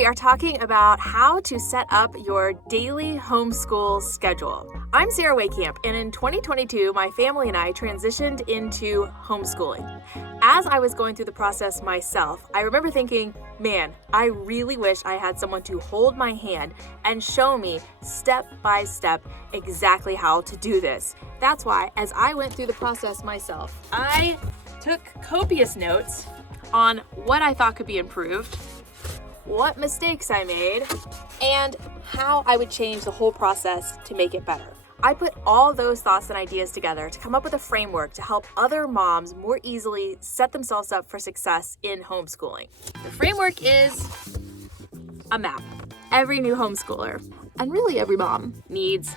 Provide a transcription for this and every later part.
we are talking about how to set up your daily homeschool schedule. I'm Sarah Waycamp, and in 2022, my family and I transitioned into homeschooling. As I was going through the process myself, I remember thinking, man, I really wish I had someone to hold my hand and show me step by step exactly how to do this. That's why, as I went through the process myself, I took copious notes on what I thought could be improved, what mistakes I made, and how I would change the whole process to make it better. I put all those thoughts and ideas together to come up with a framework to help other moms more easily set themselves up for success in homeschooling. The framework is a map. Every new homeschooler, and really every mom, needs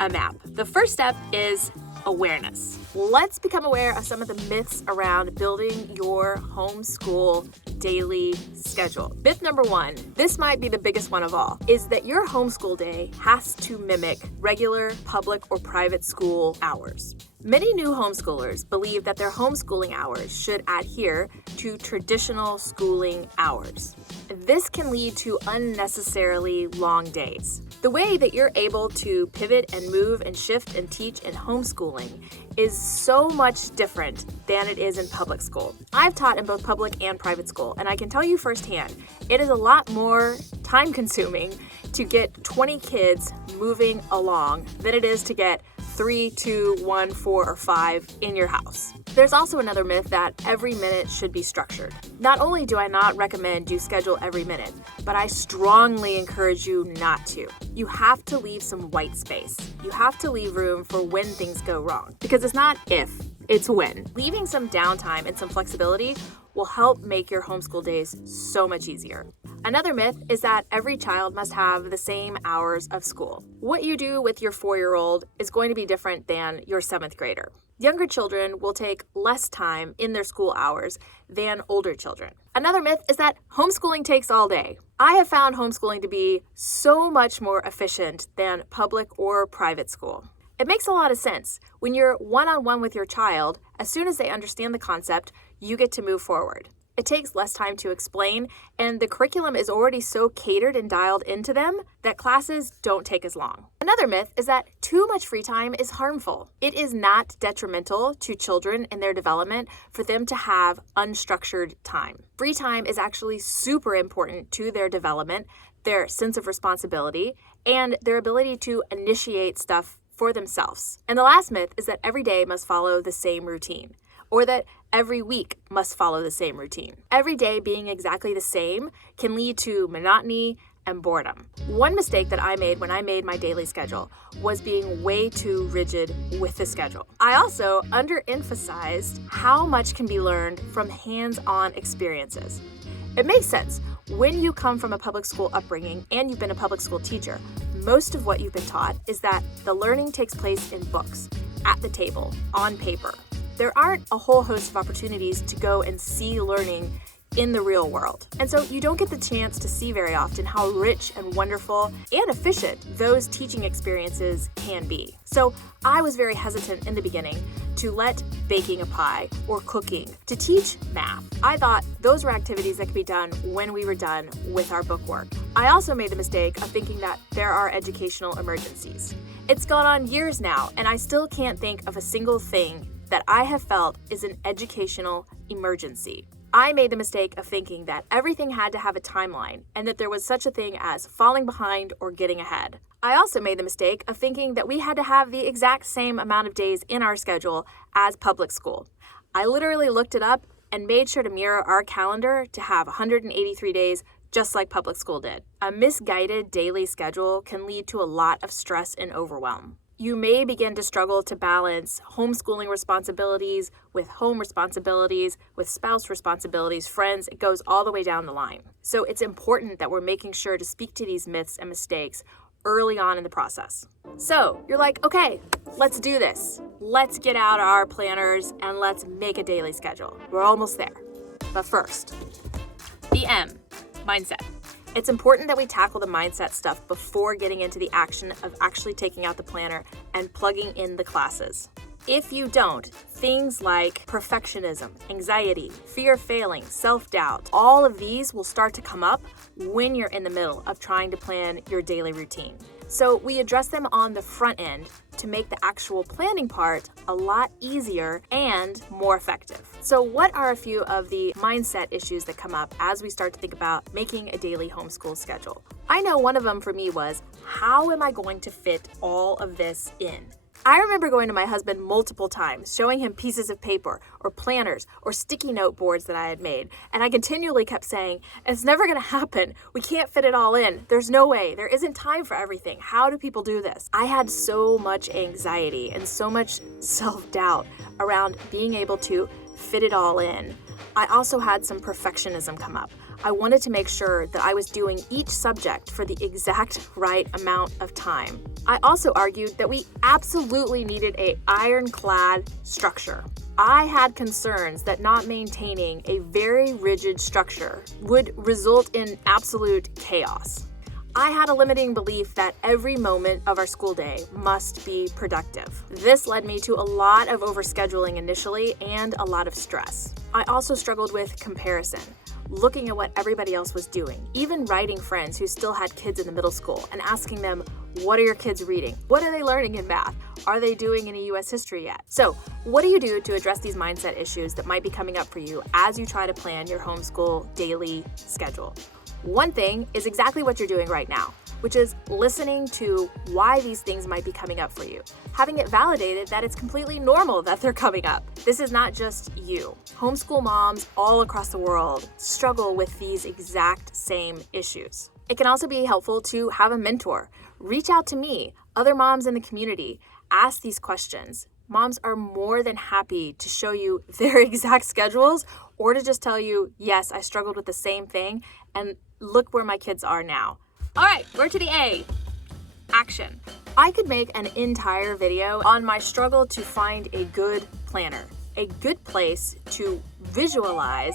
a map. The first step is awareness. Let's become aware of some of the myths around building your homeschool daily schedule. Myth number one, this might be the biggest one of all, is that your homeschool day has to mimic regular public or private school hours. Many new homeschoolers believe that their homeschooling hours should adhere to traditional schooling hours. This can lead to unnecessarily long days. The way that you're able to pivot and move and shift and teach in homeschooling is so much different than it is in public school. I've taught in both public and private school, and I can tell you firsthand, it is a lot more time consuming to get 20 kids moving along than it is to get 3, 2, 1, 4, or 5 in your house. There's also another myth that every minute should be structured. Not only do I not recommend you schedule every minute, but I strongly encourage you not to. You have to leave some white space. You have to leave room for when things go wrong, because it's not if, it's when. Leaving some downtime and some flexibility will help make your homeschool days so much easier. Another myth is that every child must have the same hours of school. What you do with your 4-year-old is going to be different than your 7th grader. Younger children will take less time in their school hours than older children. Another myth is that homeschooling takes all day. I have found homeschooling to be so much more efficient than public or private school. It makes a lot of sense. When you're one-on-one with your child, as soon as they understand the concept, you get to move forward. It takes less time to explain, and the curriculum is already so catered and dialed into them that classes don't take as long. Another myth is that too much free time is harmful. It is not detrimental to children in their development for them to have unstructured time. Free time is actually super important to their development, their sense of responsibility, and their ability to initiate stuff for themselves. And the last myth is that every day must follow the same routine, or that every week must follow the same routine. Every day being exactly the same can lead to monotony and boredom. One mistake that I made when I made my daily schedule was being way too rigid with the schedule. I also underemphasized how much can be learned from hands-on experiences. It makes sense. When you come from a public school upbringing and you've been a public school teacher, most of what you've been taught is that the learning takes place in books, at the table, on paper. There aren't a whole host of opportunities to go and see learning in the real world. And so you don't get the chance to see very often how rich and wonderful and efficient those teaching experiences can be. So I was very hesitant in the beginning to let baking a pie or cooking to teach math. I thought those were activities that could be done when we were done with our book work. I also made the mistake of thinking that there are educational emergencies. It's gone on years now, and I still can't think of a single thing that I have felt is an educational emergency. I made the mistake of thinking that everything had to have a timeline and that there was such a thing as falling behind or getting ahead. I also made the mistake of thinking that we had to have the exact same amount of days in our schedule as public school. I literally looked it up and made sure to mirror our calendar to have 183 days just like public school did. A misguided daily schedule can lead to a lot of stress and overwhelm. You may begin to struggle to balance homeschooling responsibilities with home responsibilities, with spouse responsibilities, friends. It goes all the way down the line. So it's important that we're making sure to speak to these myths and mistakes early on in the process. So you're like, okay, let's do this. Let's get out our planners and let's make a daily schedule. We're almost there. But first, the M, mindset. It's important that we tackle the mindset stuff before getting into the action of actually taking out the planner and plugging in the classes. If you don't, things like perfectionism, anxiety, fear of failing, self-doubt, all of these will start to come up when you're in the middle of trying to plan your daily routine. So we address them on the front end to make the actual planning part a lot easier and more effective. So what are a few of the mindset issues that come up as we start to think about making a daily homeschool schedule? I know one of them for me was, how am I going to fit all of this in? I remember going to my husband multiple times, showing him pieces of paper or planners or sticky note boards that I had made. And I continually kept saying, it's never going to happen. We can't fit it all in. There's no way. There isn't time for everything. How do people do this? I had so much anxiety and so much self-doubt around being able to fit it all in. I also had some perfectionism come up. I wanted to make sure that I was doing each subject for the exact right amount of time. I also argued that we absolutely needed an ironclad structure. I had concerns that not maintaining a very rigid structure would result in absolute chaos. I had a limiting belief that every moment of our school day must be productive. This led me to a lot of overscheduling initially and a lot of stress. I also struggled with comparison, looking at what everybody else was doing, even writing friends who still had kids in the middle school and asking them, what are your kids reading? What are they learning in math? Are they doing any U.S. history yet? So what do you do to address these mindset issues that might be coming up for you as you try to plan your homeschool daily schedule? One thing is exactly what you're doing right now, which is listening to why these things might be coming up for you, having it validated that it's completely normal that they're coming up. This is not just you. Homeschool moms all across the world struggle with these exact same issues. It can also be helpful to have a mentor. Reach out to me, other moms in the community, ask these questions. Moms are more than happy to show you their exact schedules or to just tell you, yes, I struggled with the same thing and look where my kids are now. All right, we're to the A, action. I could make an entire video on my struggle to find a good planner, a good place to visualize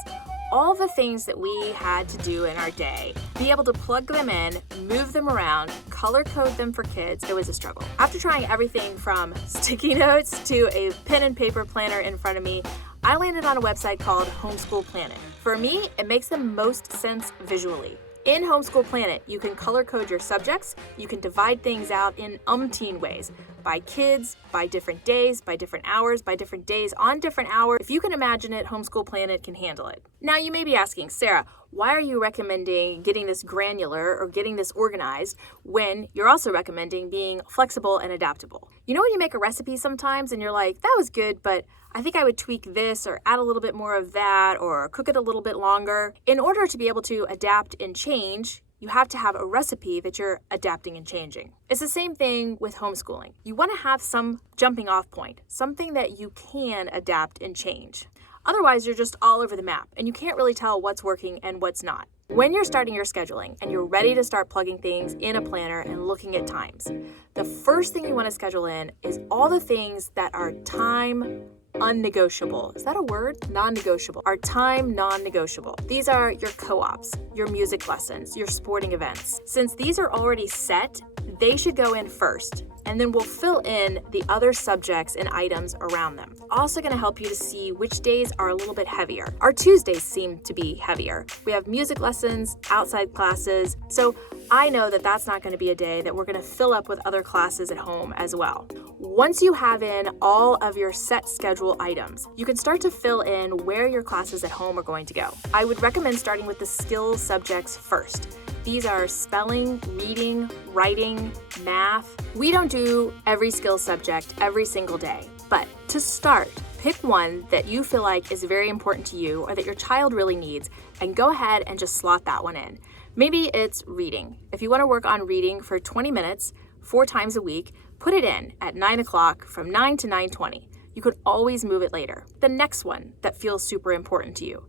all the things that we had to do in our day, be able to plug them in, move them around, color code them for kids. It was a struggle. After trying everything from sticky notes to a pen and paper planner in front of me, I landed on a website called Homeschool Planet. For me, it makes the most sense visually. In Homeschool Planet, you can color code your subjects, you can divide things out in umpteen ways, by kids, by different days, by different hours, by different days, on different hours. If you can imagine it, Homeschool Planet can handle it. Now you may be asking, Sarah, why are you recommending getting this granular or getting this organized when you're also recommending being flexible and adaptable? You know when you make a recipe sometimes and you're like, that was good, but I think I would tweak this or add a little bit more of that or cook it a little bit longer. In order to be able to adapt and change, you have to have a recipe that you're adapting and changing. It's the same thing with homeschooling. You want to have some jumping off point, something that you can adapt and change. Otherwise, you're just all over the map and you can't really tell what's working and what's not. When you're starting your scheduling and you're ready to start plugging things in a planner and looking at times, the first thing you want to schedule in is all the things that are time unnegotiable. Is that a word? Non-negotiable. Are time non-negotiable. These are your co-ops, your music lessons, your sporting events. Since these are already set, they should go in first, and then we'll fill in the other subjects and items around them. Also going to help you to see which days are a little bit heavier. Our Tuesdays seem to be heavier. We have music lessons, outside classes, so I know that that's not going to be a day that we're going to fill up with other classes at home as well. Once you have in all of your set schedule items, you can start to fill in where your classes at home are going to go. I would recommend starting with the skill subjects first. These are spelling, reading, writing, math. We don't do every skill subject every single day, but to start, pick one that you feel like is very important to you or that your child really needs, and go ahead and just slot that one in. Maybe it's reading. If you want to work on reading for 20 minutes, 4 times a week, put it in at 9 o'clock from 9 to 9:20. You could always move it later. The next one that feels super important to you.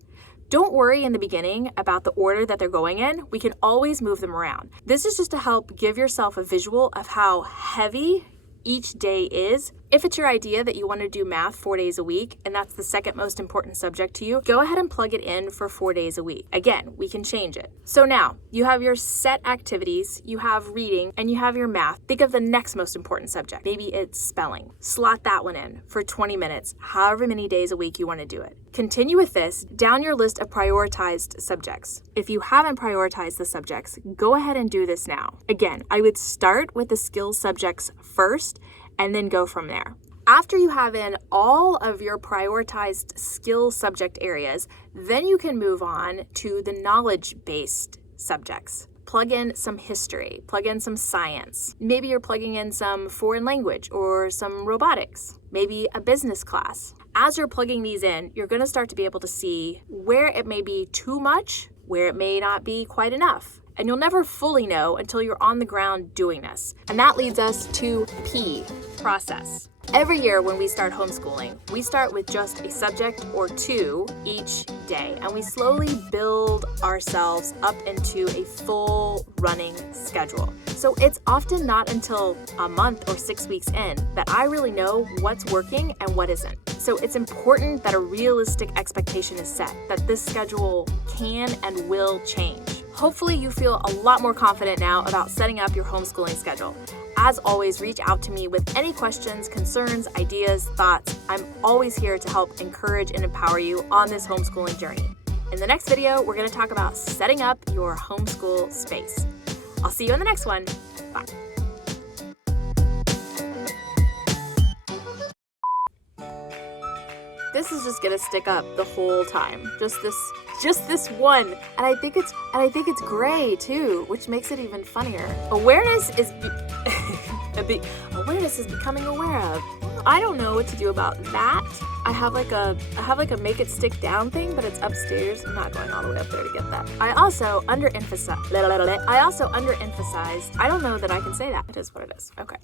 Don't worry in the beginning about the order that they're going in. We can always move them around. This is just to help give yourself a visual of how heavy each day is If it's your idea that you want to do math 4 days a week, and that's the second most important subject to you, go ahead and plug it in for 4 days a week. Again, we can change it. So now, you have your set activities, you have reading, and you have your math. Think of the next most important subject. Maybe it's spelling. Slot that one in for 20 minutes, however many days a week you want to do it. Continue with this down your list of prioritized subjects. If you haven't prioritized the subjects, go ahead and do this now. Again, I would start with the skills subjects first and then go from there. After you have in all of your prioritized skill subject areas, then you can move on to the knowledge-based subjects. Plug in some history, plug in some science. Maybe you're plugging in some foreign language or some robotics, maybe a business class. As you're plugging these in, you're going to start to be able to see where it may be too much, where it may not be quite enough. And you'll never fully know until you're on the ground doing this. And that leads us to P, process. Every year when we start homeschooling, we start with just a subject or two each day, and we slowly build ourselves up into a full running schedule. So it's often not until a month or 6 weeks in that I really know what's working and what isn't. So it's important that a realistic expectation is set, that this schedule can and will change. Hopefully you feel a lot more confident now about setting up your homeschooling schedule. As always, reach out to me with any questions, concerns, ideas, thoughts. I'm always here to help encourage and empower you on this homeschooling journey. In the next video, we're going to talk about setting up your homeschool space. I'll see you in the next one. Bye. This is just gonna stick up the whole time. Just this one. And I think it's gray too, which makes it even funnier. Awareness is becoming aware of. I don't know what to do about that. I have like a make it stick down thing, but it's upstairs. I'm not going all the way up there to get that. I also underemphasize. I don't know that I can say that. It is what it is. Okay.